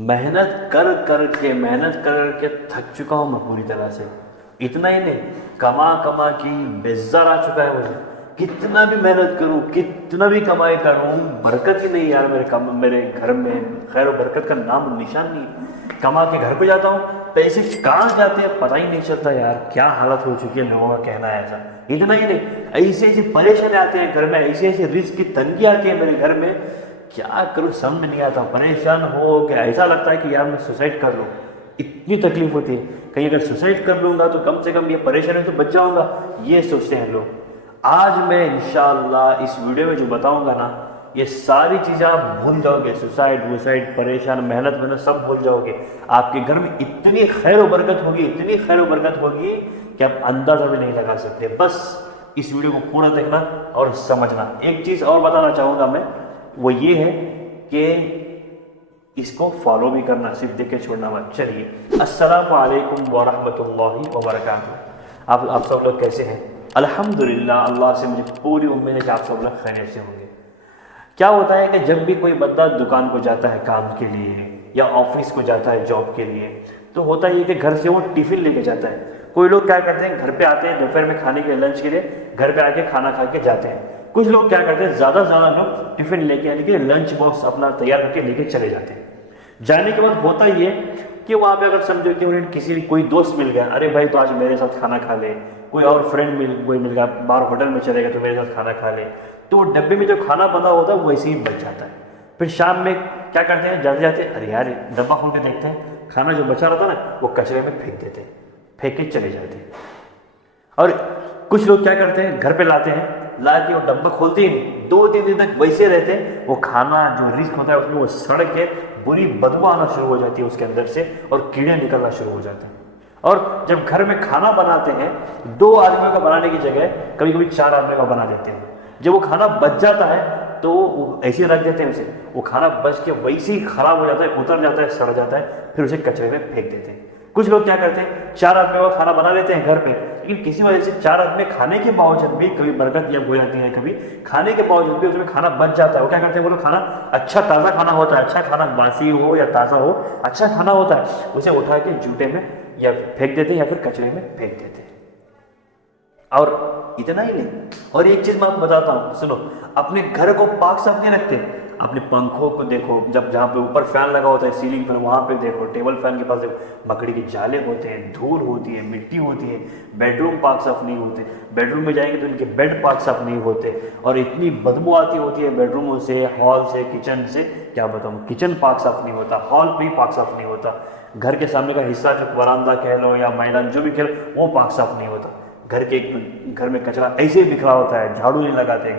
محنت کر کے تھک چکا ہوں میں پوری طرح سے. اتنا ہی نہیں، کما کما کی بیزار آ چکا ہے مجھے. کتنا بھی محنت کروں، کتنا بھی کمائی کروں، برکت ہی نہیں یار میرے گھر میں. خیر و برکت کا نام و نشان نہیں. کما کے گھر پہ جاتا ہوں، پیسے کہاں جاتے ہیں پتہ ہی نہیں چلتا یار. کیا حالت ہو چکی ہے لوگوں کا کہنا ہے ایسا. اتنا ہی نہیں، ایسے ایسے پریشانی آتے ہیں گھر میں، ایسے ایسے رزق کی تنگی آتی ہے میرے گھر میں. کیا کروں سمجھ میں نہیں آتا. پریشان ہو کہ ایسا لگتا ہے کہ یار میں سوسائڈ کر لوں. اتنی تکلیف ہوتی ہے. کہیں اگر سوسائڈ کر لوں گا تو کم سے کم یہ پریشانی تو بچ جاؤں گا، یہ سوچتے ہیں لوگ. آج میں انشاءاللہ اس ویڈیو میں جو بتاؤں گا نا، یہ ساری چیزیں آپ بھول جاؤ گے. سوسائڈ پریشان، محنت سب بھول جاؤ گے. آپ کے گھر میں اتنی خیر و برکت ہوگی کہ آپ اندازہ بھی نہیں لگا سکتے. بس اس ویڈیو کو پورا دیکھنا اور سمجھنا. ایک چیز اور بتانا چاہوں گا میں، وہ یہ ہے کہ اس کو فالو بھی کرنا، صرف دیکھ کے چھوڑنا مت. چلیے، السلام علیکم ورحمۃ اللہ وبرکاتہ. آپ سب لوگ کیسے ہیں؟ الحمدللہ، اللہ سے مجھے پوری امید ہے کہ آپ سب لوگ خیریت سے ہوں گے. کیا ہوتا ہے کہ جب بھی کوئی بندہ دکان کو جاتا ہے کام کے لیے یا آفس کو جاتا ہے جاب کے لیے، تو ہوتا یہ کہ گھر سے وہ ٹفن لے کے جاتا ہے. کوئی لوگ کیا کرتے ہیں، گھر پہ آتے ہیں دوپہر میں کھانے کے لنچ کے لیے، گھر پہ آ کے کھانا کھا کے جاتے ہیں. کچھ لوگ کیا کرتے ہیں، زیادہ لوگ ٹفن لے کے، یعنی کہ لنچ باکس اپنا تیار کر کے لے کے چلے جاتے ہیں. جانے کے بعد ہوتا یہ کہ وہاں پہ اگر سمجھو کہ انہیں کوئی دوست مل گیا، ارے بھائی تو آج میرے ساتھ کھانا کھا لے. کوئی اور فرینڈ کوئی مل گیا، باہر ہوٹل میں چلے گا تو میرے ساتھ کھانا کھا لے. تو ڈبے میں جو کھانا بنا ہوتا ہے وہ ویسے ہی بچ جاتا ہے. پھر شام میں کیا کرتے ہیں، جاتے ارے یار ڈبہ کھول کے دیکھتے ہیں، کھانا جو بچا رہتا ہے نا وہ کچرے میں پھینک دیتے ہیں، پھینک کے چلے جاتے ہیں. اور کچھ لوگ کیا کرتے ہیں، گھر پہ لاتے ہیں، لا کے وہ ڈبہ کھولتے ہی نہیں، 2-3 دن تک ویسے رہتے ہیں. وہ کھانا جو رزق ہوتا ہے اس میں وہ سڑ کے بری بدبو آنا شروع ہو جاتی ہے اس کے اندر سے، اور کیڑے نکلنا شروع ہو جاتے ہیں. اور جب گھر میں کھانا بناتے ہیں، 2 آدمیوں کا بنانے کی جگہ کبھی کبھی 4 آدمیوں کا بنا دیتے ہیں. جب وہ کھانا بچ جاتا ہے تو وہ ایسے رکھ دیتے ہیں اسے، وہ کھانا بچ کے ویسے ہی خراب ہو جاتا ہے، اتر جاتا ہے، سڑ جاتا ہے، پھر اسے کچرے میں پھینک دیتے ہیں. کچھ لوگ کیا کرتے ہیں، 4 آدمیوں کا کھانا بنا لیتے ہیں گھر پہ، لیکن کسی وجہ سے 4 آدمی کھانے کے باوجود بھی، کبھی برکت یا ہو جاتی ہے، کبھی کھانے کے باوجود بھی اس میں کھانا بچ جاتا ہے. وہ کیا کرتے ہیں، وہ لوگ کھانا اچھا تازہ کھانا ہوتا ہے، اچھا کھانا باسی ہو یا تازہ ہو، اچھا کھانا ہوتا ہے، اسے اٹھا کے جوٹے میں یا پھینک دیتے ہیں یا پھر کچرے میں پھینک دیتے ہیں. اور اتنا ہی نہیں، اور ایک چیز میں آپ کو بتاتا ہوں، سنو. اپنے گھر کو پاک صاف نہیں رکھتے. اپنے پنکھوں کو دیکھو، جہاں پہ اوپر فین لگا ہوتا ہے سیلنگ پر، وہاں پہ دیکھو، ٹیبل فین کے پاس دیکھو، مکڑی کے جالے ہوتے ہیں، دھول ہوتی ہے، مٹی ہوتی ہے. بیڈ روم پاک صاف نہیں ہوتے. بیڈ روم میں جائیں گے تو ان کے بیڈ پاک صاف نہیں ہوتے، اور اتنی بدبو آتی ہوتی ہے بیڈ روموں سے، ہال سے، کچن سے. کیا بتاؤں، کچن پاک صاف نہیں ہوتا، ہال بھی پاک صاف نہیں ہوتا. گھر کے سامنے کا حصہ جو برآمدہ کہہ لو یا میدان جو بھی کہہ لو، وہ پاک صاف نہیں ہوتا. گھر میں کچرا ایسے ہی بکھرا ہوتا ہے، جھاڑو نہیں لگاتے،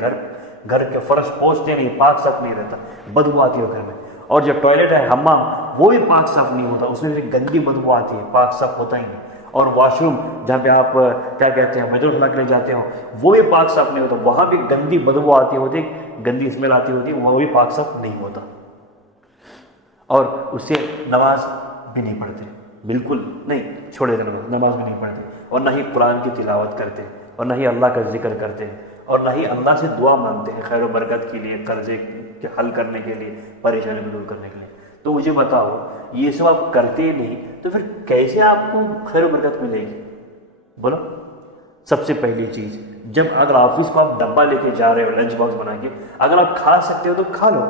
گھر کے فرش پوچھتے نہیں، پاک صاف نہیں رہتا، بدبو آتی ہے گھر میں. اور جو ٹوائلٹ ہے، حمام، وہ بھی پاک صاف نہیں ہوتا، اس میں بھی گندی بدبو آتی ہے، پاک صاف ہوتا ہی نہیں. اور واش روم جہاں پہ آپ کیا کہتے ہیں بیت الخلا کے لیے جاتے ہو، وہ بھی پاک صاف نہیں ہوتا، وہاں بھی گندی بدبو آتی ہوتی، گندی اسمیل آتی ہوتی، وہ بھی پاک صاف نہیں ہوتا. اور اس سے نماز بھی نہیں پڑھتے، بالکل نہیں، چھوڑے دیتے، نماز بھی نہیں پڑھتے، اور نہ ہی قرآن کی تلاوت کرتے، اور نہ ہی اللہ کا ذکر کرتے ہیں، اور نہ ہی اللہ سے دعا مانگتے ہیں خیر و برکت کے لیے، قرضے کے حل کرنے کے لیے، پریشانی کو دور کرنے کے لیے. تو مجھے بتاؤ، یہ سب آپ کرتے ہی نہیں تو پھر کیسے آپ کو خیر و برکت ملے گی؟ بولو. سب سے پہلی چیز، جب اگر آفس کو آپ ڈبہ لے کے جا رہے ہو، لنچ باکس بنا کے، اگر آپ کھا سکتے ہو تو کھا لو.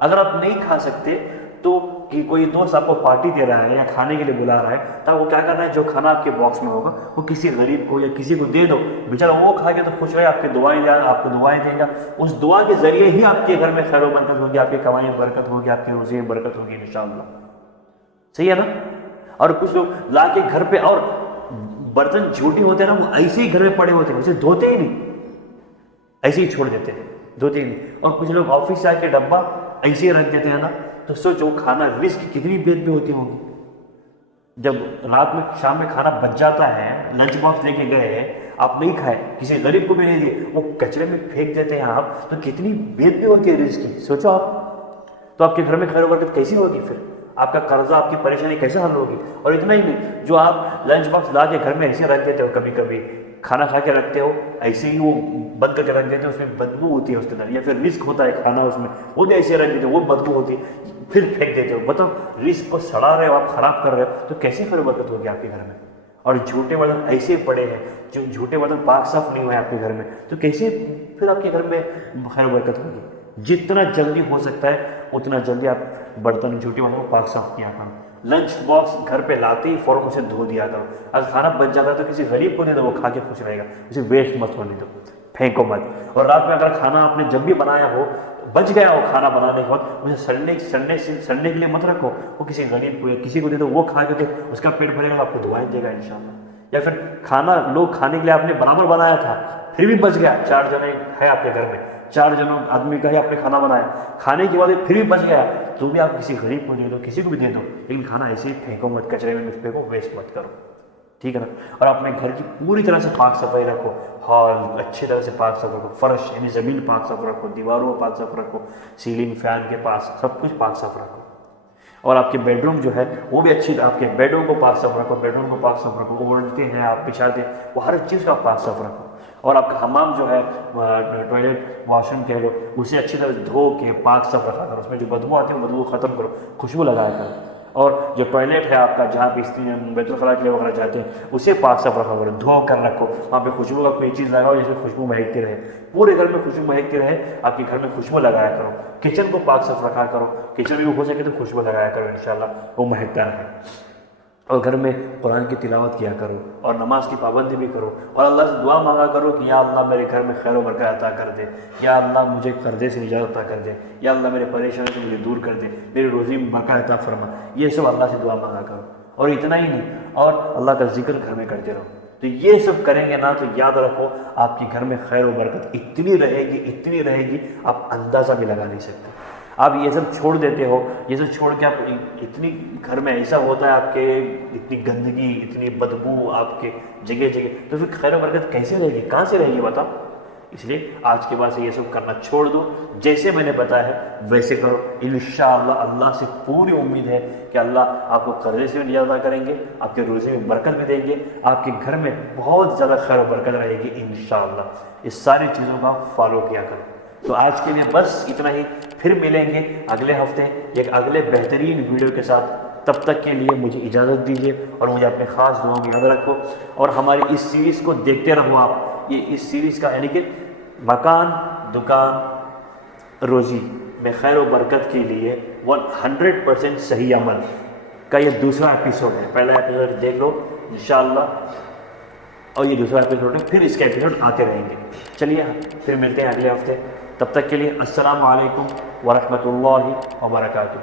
اگر آپ نہیں کھا سکتے تو کہ کوئی دوست آپ کو پارٹی دے رہا ہے یا کھانے کے لیے بلا رہا ہے، تو وہ کیا کرنا ہے، جو کھانا آپ کے باکس میں ہوگا وہ کسی غریب کو یا کسی کو دے دو. بیچارہ وہ کھا کے تو خوش رہے، آپ کی دعائیں دے گا، آپ کو دعائیں دے گا. اس دعا کے ذریعے ہی آپ کے گھر میں خیر و برکت ہوگی، آپ کی کمائی میں برکت ہوگی، آپ کے روزے میں برکت ہوگی انشاءاللہ. صحیح ہے نا؟ اور کچھ لوگ لا کے گھر پہ، اور برتن جھوٹے ہوتے ہیں نا، وہ ایسے ہی گھر میں پڑے ہوتے ہیں، اسے دھوتے ہی نہیں، ایسے ہی چھوڑ دیتے ہیں، دھوتے ہی نہیں. اور کچھ لوگ آفس سے آ کے ڈبہ ایسے ہی رکھ دیتے ہیں نا، تو سوچو کھانا رزق کتنی بے ادبی ہوتی ہوگی. جب رات میں شام میں کھانا بچ جاتا ہے، لنچ باکس لے کے گئے، آپ نہیں کھائے، کسی غریب کو بھی نہیں دیے، وہ کچرے میں پھینک دیتے ہیں آپ، تو کتنی بے ادبی ہوتی ہے رزق کی. سوچو آپ، تو آپ کے گھر میں خیر و برکت کیسی ہوگی؟ پھر آپ کا قرضہ، آپ کی پریشانی کیسے حل ہوگی؟ اور اتنا ہی نہیں، جو آپ لنچ باکس لا کے گھر میں ایسے رکھ دیتے ہو، کبھی کبھی کھانا کھا کے رکھتے ہو ایسے ہی، وہ بند کر کے رکھ دیتے ہو، اس میں بدبو ہوتی ہے اس کے اندر، یا پھر رزق ہوتا ہے کھانا اس میں، وہ بھی ایسے رکھ دیتے ہو، وہ بدبو ہوتی ہے. پھر پھینک دیتے ہو. بتاؤ رزق کو سڑا رہے ہو آپ, خراب کر رہے ہو, تو کیسے خیر و برکت ہوگی آپ کے گھر میں؟ اور جھوٹے برتن ایسے پڑے ہیں, جو جھوٹے برتن پاک صاف نہیں ہوئے آپ کے گھر میں, تو کیسے پھر آپ کے گھر میں خیر و برکت ہوگی؟ جتنا جلدی ہو سکتا ہے اتنا جلدی آپ برتن جھوٹے برتن کو پاک صاف کیا کرو. لنچ باکس گھر پہ لاتے ہی فوراً اسے دھو دیا کرو. اگر کھانا بچ جاتا ہے تو کسی غریب کو دے دو, وہ کھا کے خوش رہے گا. اسے ویسٹ مت ہونے دو, پھینکو مت. اور رات میں اگر کھانا آپ نے جب بھی بنایا ہو, بچ گیا ہو کھانا بنانے کے وقت, اسے سڑنے کے لیے مت رکھو, وہ کسی غریب کو یا کسی کو دے دو, وہ کھا کے تو اس کا پیٹ بھرے گا, آپ کو دعائیں دے گا انشاءاللہ. یا پھر کھانا لوگ کھانے کے لیے آپ نے برابر بنایا تھا, پھر بھی بچ گیا, 4 جنے ہیں آپ کے گھر میں, 4 جنوں آدمی کا ہی آپ نے کھانا بنایا, کھانے کے بعد پھر بھی بچ گیا, تو بھی آپ کسی غریب کو دے دو, کسی کو بھی دے دو, لیکن کھانا ایسے ہی پھینکو مت, کچرے میں مت پھینکو, ویسٹ مت کرو, ٹھیک ہے نا. اور اپنے گھر کی پوری طرح سے پاک صفائی رکھو, ہال اچھی طرح سے پاک صاف رکھو, فرش یعنی زمین پاک صاف رکھو, دیواروں کو پاک صاف رکھو, سیلنگ فین کے پاس سب کچھ پاک صاف رکھو. اور آپ کے بیڈ روم جو ہے وہ بھی اچھی, آپ کے بیڈ روم کو پاک صاف رکھو, بیڈ روم کو پاک صاف رکھو, اوڑھتے ہیں آپ بچھاتے ہیں, وہ ہر چیز کا پاک صاف رکھو. اور آپ کا حمام جو ہے, ٹوائلٹ واش روم کہہ لو, اسے اچھی طرح دھو کے پاک صاف رکھا کرو. اس میں جو بدبو آتی ہے وہ بدبو ختم کرو, خوشبو لگایا کرو. اور جو ٹوائلٹ ہے آپ کا, جہاں پہ بیت الخلاء کے لیے وغیرہ جاتے ہیں, اسے پاک صاف رکھا کرو, دھو کر رکھو. وہاں پہ خوشبو کا کوئی چیز لگاؤ جس میں خوشبو مہکتی رہے, پورے گھر میں خوشبو مہکتی رہے, آپ کے گھر میں خوشبو لگایا کرو. کچن کو پاک صاف رکھا کرو, کچن میں بھی ہو سکے تو خوشبو لگایا کرو انشاءاللہ, وہ مہکتا رہے. اور گھر میں قرآن کی تلاوت کیا کرو, اور نماز کی پابندی بھی کرو, اور اللہ سے دعا مانگا کرو کہ یا اللہ میرے گھر میں خیر و برکت عطا کر دے, یا اللہ مجھے قرضے سے نجات عطا کر دے, یا اللہ میرے پریشانی سے مجھے دور کر دے, میری روزی میں برکت عطا فرما. یہ سب اللہ سے دعا مانگا کرو. اور اتنا ہی نہیں, اور اللہ کا ذکر گھر میں کرتے رہو. تو یہ سب کریں گے نا, تو یاد رکھو آپ کے گھر میں خیر و برکت اتنی رہے گی آپ اندازہ بھی لگا نہیں سکتے. آپ یہ سب چھوڑ دیتے ہو, یہ سب چھوڑ کے آپ اتنی گھر میں ایسا ہوتا ہے آپ کے, اتنی گندگی, اتنی بدبو آپ کے جگہ, تو پھر خیر و برکت کیسے رہے گی, کہاں سے رہے گی بتاؤ؟ اس لیے آج کے بعد سے یہ سب کرنا چھوڑ دو, جیسے میں نے بتایا ہے ویسے کرو. انشاءاللہ اللہ سے پوری امید ہے کہ اللہ آپ کو قرضے سے بھی نجات عطا کریں گے, آپ کے روزے میں برکت بھی دیں گے, آپ کے گھر میں بہت زیادہ خیر و برکت رہے گی انشاءاللہ. اس ساری چیزوں کا فالو کیا کرو. تو آج کے لیے بس اتنا ہی, پھر ملیں گے اگلے ہفتے ایک اگلے بہترین ویڈیو کے ساتھ. تب تک کے لیے مجھے اجازت دیجیے, اور مجھے اپنے خاص دعاؤں میں یاد رکھو, اور ہماری اس سیریز کو دیکھتے رہو آپ. یہ اس سیریز کا یعنی کہ مکان دکان روزی میں خیر و برکت کے لیے 100% صحیح عمل کا یہ دوسرا ایپیسوڈ ہے. پہلا ایپیسوڈ دیکھ لو انشاءاللہ, اور یہ دوسرا ایپیسوڈ ہے, پھر اس کے ایپیسوڈ آتے رہیں گے. چلیے پھر ملتے ہیں اگلے ہفتے. تب تک کے لیے السلام علیکم ورحمۃ اللہ وبرکاتہ.